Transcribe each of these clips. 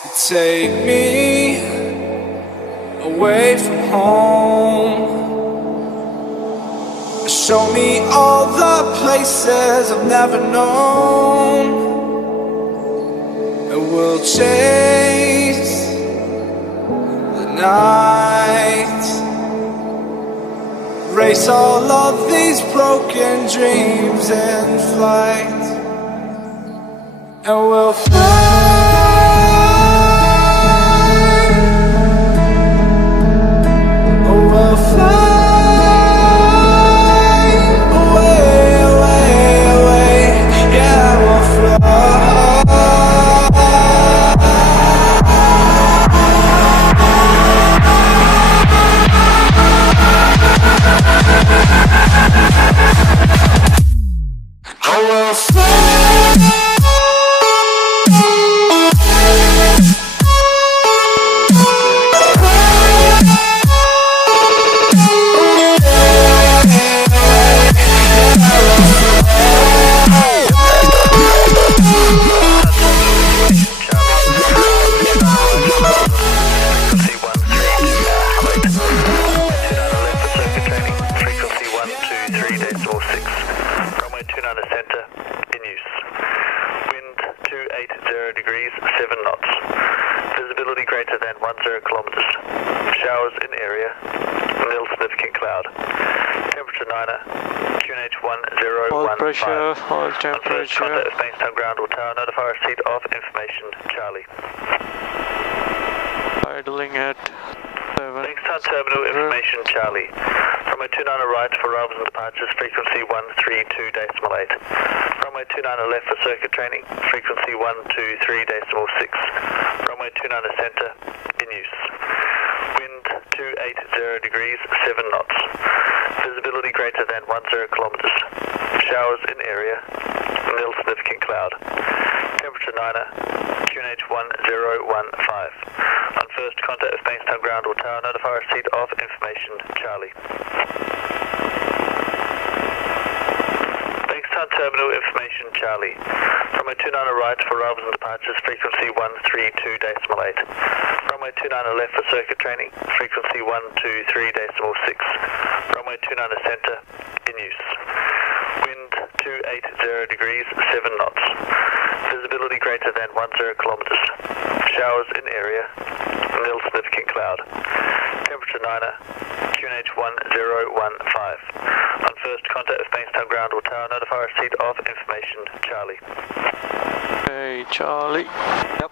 Take me away from home. Show me all the places I've never known. And we'll chase the night, race all of these broken dreams in flight. And we'll fly. We'll fly away, away, away. Yeah, we'll fly. Oh, we'll fly. Hold temperature. Contact with Bankstown ground or tower. Notify receipt of information. Charlie. Idling at 7. Bankstown terminal information. Charlie. Runway 29 right for arrivals and departures. Frequency 132.8. Runway 29 left for circuit training. Frequency 123.6. Runway 29 center in use. Wind 280 degrees, 7 knots. Visibility greater than 10 kilometers. Showers in area. Nil significant cloud. Temperature 9er. QNH 1015. On first contact with Bankstown ground or tower, notify receipt of information. Charlie. Bankstown terminal information. Charlie. Runway 29 right for arrivals and departures. Frequency 132.8. Runway 29 left for circuit training. Frequency 123.6. Runway 29 center in use. Wind 280 degrees, 7 knots. Visibility greater than 10 kilometers. Showers in area. Nil significant cloud. Temperature 9er. QNH 1015. On first contact with Bankstown ground or tower, notify receipt of information. Charlie. Hey, Charlie. Yep.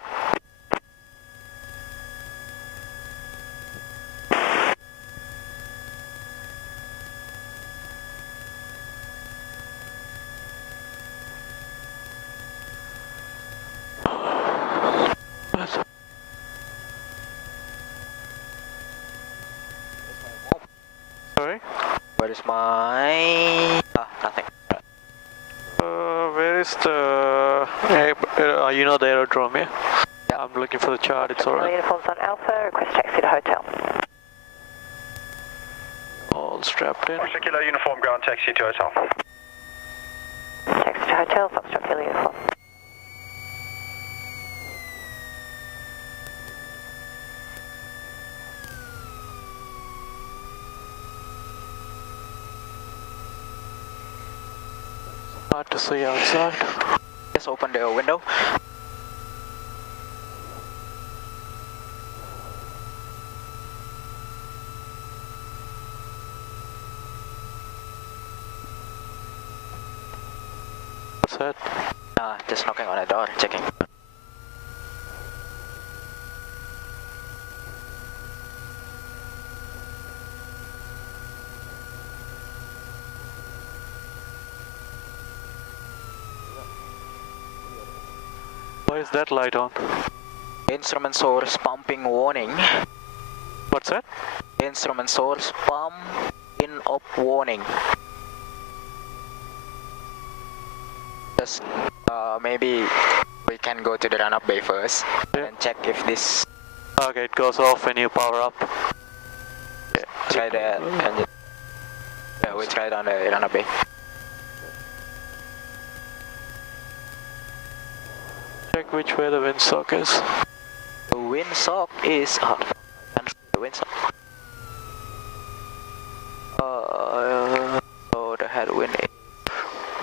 Sorry? Where is my... nothing. Where is the... you know the aerodrome, yeah? Yeah. I'm looking for the chart, it's alright. Uniforms on Alpha, request taxi to hotel. All strapped in. Oscar Kilo uniform, ground taxi to hotel. Taxi to hotel, Foxtrot Kilo uniform. Hard to see outside. Just open the window. What's that? Just knocking on the door, checking. Why is that light on? Instrument source pumping warning. What's that? Instrument source pump in up warning. Just maybe we can go to the run-up bay first and check if this. Okay, it goes off when you power up. Yeah. Try the engine. Yeah, we tried on the run-up bay. Check which way the windsock is. windsock is and the windsock. So the headwind is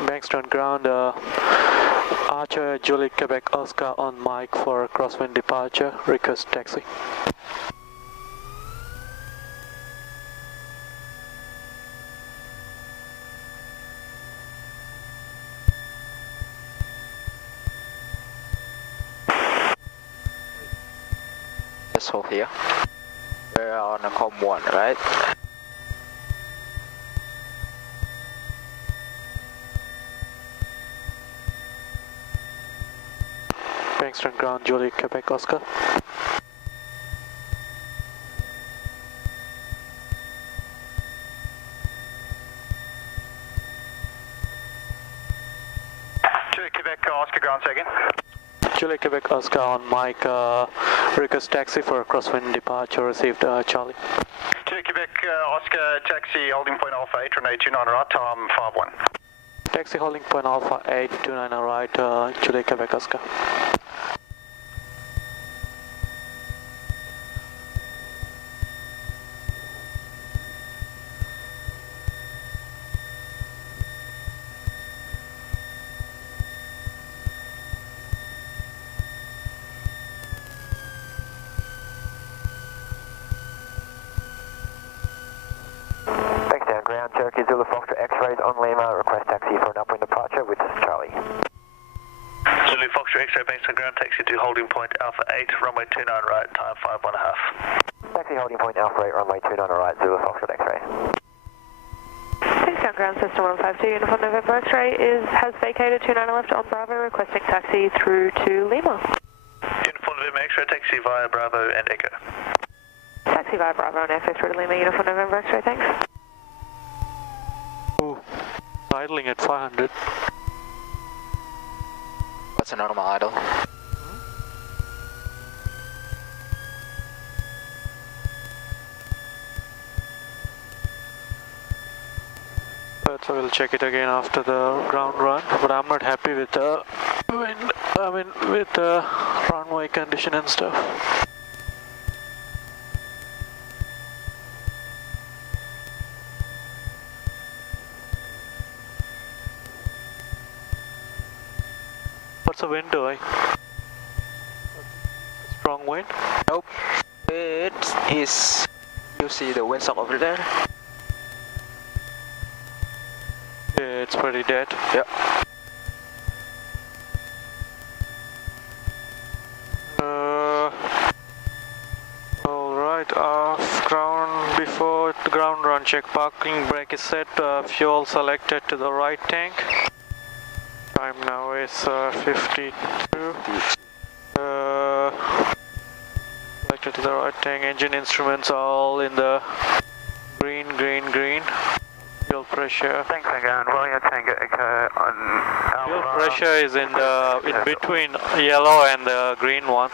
Bankstown ground, Archer Julie Quebec Oscar on mic for crosswind departure, request taxi. just hold here. We're on a com 1, right? Bankstown ground, Julie Quebec Oscar. Julie Quebec, Oscar ground second. Julie Quebec Oscar on mic, request taxi for crosswind departure, received Charlie. Julie Quebec, Oscar taxi holding point Alpha 8, runway 29 right, time 51. Taxi holding point Alpha 829 right, Julie Quebec Oscar. Bankstown ground, Cherokee Zulu Foxtrot X-rays on Lima, request taxi for an upwind departure with Charlie. Zulu Foxtrot X-ray, Bankstown ground, taxi to holding point Alpha 8, runway 29 right, time 51.5. Taxi holding point Alpha 8, runway 29 right, Zulu Foxtrot X-ray. Bankstown ground, system 152, Uniform November X-ray has vacated 29 left on Bravo, requesting taxi through to Lima. Uniform November X-ray, taxi via Bravo and Echo. Taxi via Bravo and Echo through to Lima, Uniform November X-ray, thanks. Ooh, idling at 500. What's a normal idle? So we'll check it again after the ground run, but I'm not happy with the wind, with the runway condition and stuff. What's the wind doing? Strong wind? Nope. It is. You see the windsock over there? Yeah, it's pretty dead. Yep. Alright, off ground before the ground run check. Parking brake is set, fuel selected to the right tank. Time now is 52. Selected to the right tank. Engine instruments are all in the green. Fuel pressure. Thanks again, William Tango Echo on Fuel Alpha. pressure is in between yellow and the green one.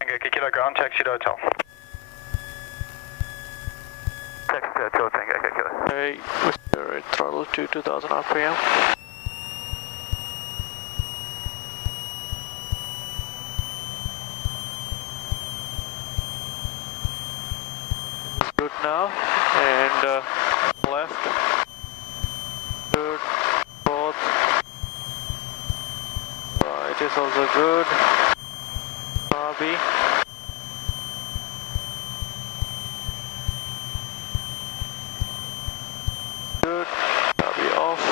Tango Kilo ground, taxi to hotel. Taxi to Hotel Tango Echo Kilo. Okay, with throttle to 2000 RPM. Good now, and left, good, both, right is also good, RB, good, RB off,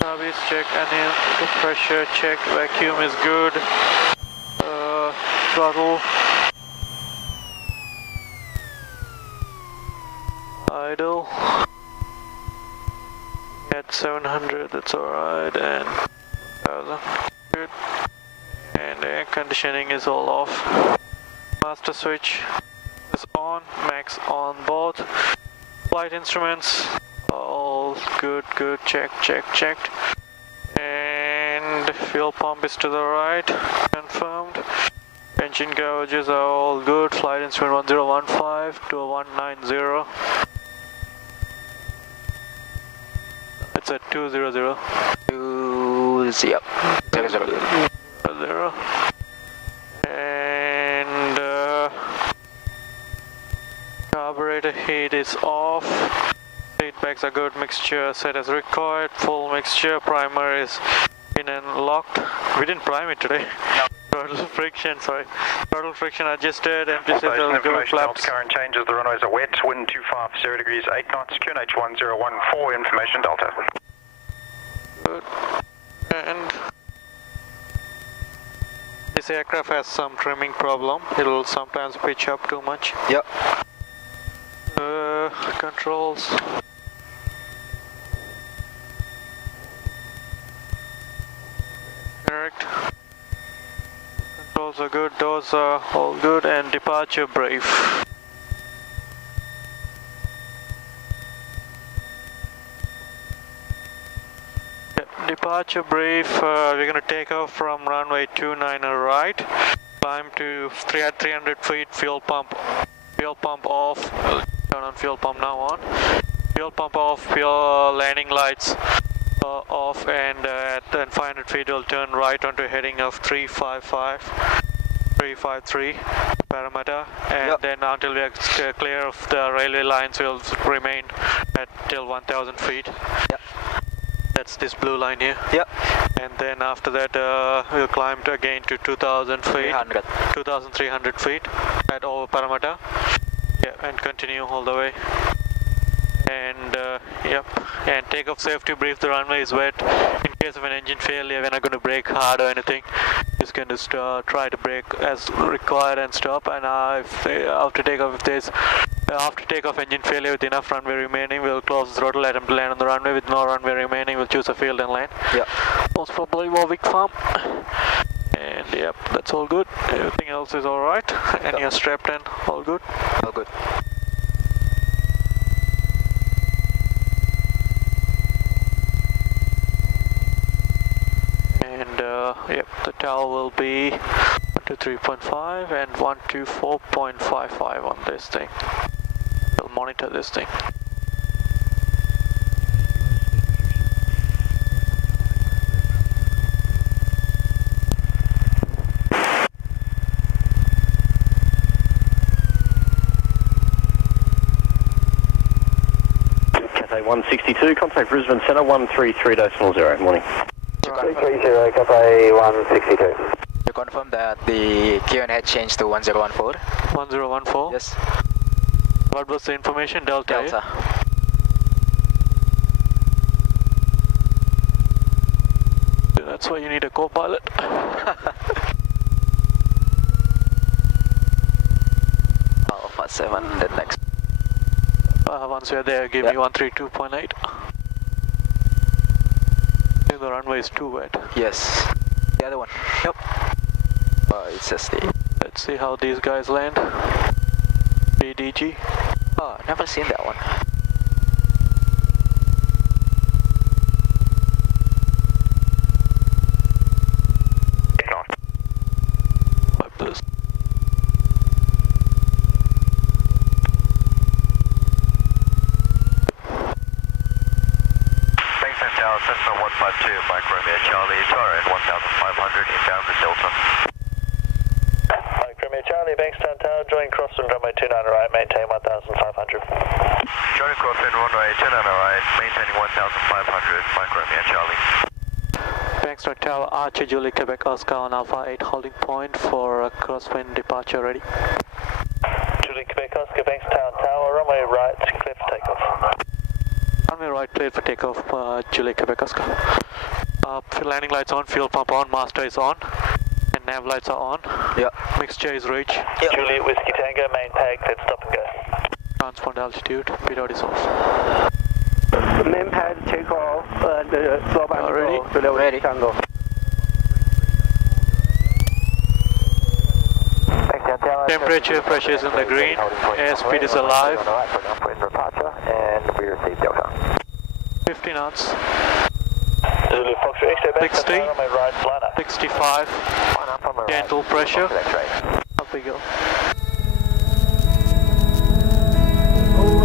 RB is check, and the pressure check, vacuum is good, throttle, idle at 700, that's alright, and 1000, good, and air conditioning is all off, master switch is on, max on both, flight instruments all good, checked, and fuel pump is to the right, confirmed, engine gauges are all good, flight instrument 1015 to 190. It's at 200. 200. 0. And carburetor heat is off. Seat backs are good. Mixture set as required. Full mixture. Primer is in and locked. We didn't prime it today. No. Throttle friction, sorry. Throttle friction adjusted. Empty Station system, good information, flaps. current changes, the runways are wet, wind 250 degrees, 8 knots, QNH 1014, information Delta. Good. And this aircraft has some trimming problem. It will sometimes pitch up too much. Yep. Controls. Correct. Controls are good, doors are all good, and departure brief. Departure brief, we're going to take off from runway 29 right, climb to 300 feet, fuel pump off, turn on fuel pump now on, fuel pump off, fuel landing lights off, and at 500 feet we'll turn right onto a heading of 353 Parramatta, and then until we are clear of the railway lines we'll remain at till 1000 feet. Yep. That's this blue line here. Yep. And then after that we'll climb again to 2000 feet, 2300 feet at over Parramatta. Yeah, and continue all the way. And yep, and takeoff safety brief, the runway is wet. In case of an engine failure, we're not going to brake hard or anything. Just going to try to brake as required and stop. And after takeoff, after takeoff engine failure with enough runway remaining, we'll close the throttle, let them land on the runway. With no runway remaining, we'll choose a field and land. Yep. Most probably Warwick Farm. And yep, that's all good. Everything else is alright. And you're strapped in, all good? All good. And yep, the tower will be 123.5 and 124.55 on this thing. We'll monitor this thing. Cathay 162, contact Brisbane Centre 133.0. Morning. 330, Cathay 162. You confirm that the QNH changed to 1014? 1014? Yes. What was the information? Delta? Delta. That's why you need a co-pilot. Alpha 7, then next. Once you're there, give me 132.8. The runway is too wet. Yes. The other one. Yep. It says the... Let's see how these guys land. BDG. Oh, never seen that one. Like this. Bankstown Tower, Cessna 152, Mike Romeo Charlie, Tower at 1500, inbound to Delta. Mike Romeo Charlie, Bankstown Tower, join crosswind runway 29 right, maintain 1500. Join crosswind runway 29 right, maintaining 1500, Mike Romeo Charlie. Bankstown Tower, Archer, Julie, Quebec, Oscar on Alpha 8, holding point for crosswind departure ready. Julie, Quebec, Oscar, Bankstown Tower, runway right, clear for takeoff. Runway right, clear for takeoff, Julie, Quebec, Oscar. Landing lights on, fuel pump on, master is on, and nav lights are on. Yep. Mixture is rich. Yep. Juliet Whiskey Tango, main tag, clear to stop and go. Transpond altitude, pitot is off. Main pad, take off, slow back Ready? Ready. Tango. Temperature, pressure is in the green, airspeed is alive. And we receive Delta. 50 knots, Zulu Foxtrot, extra back, 60, runway right, line up. 65, gentle pressure, up we go. Oh,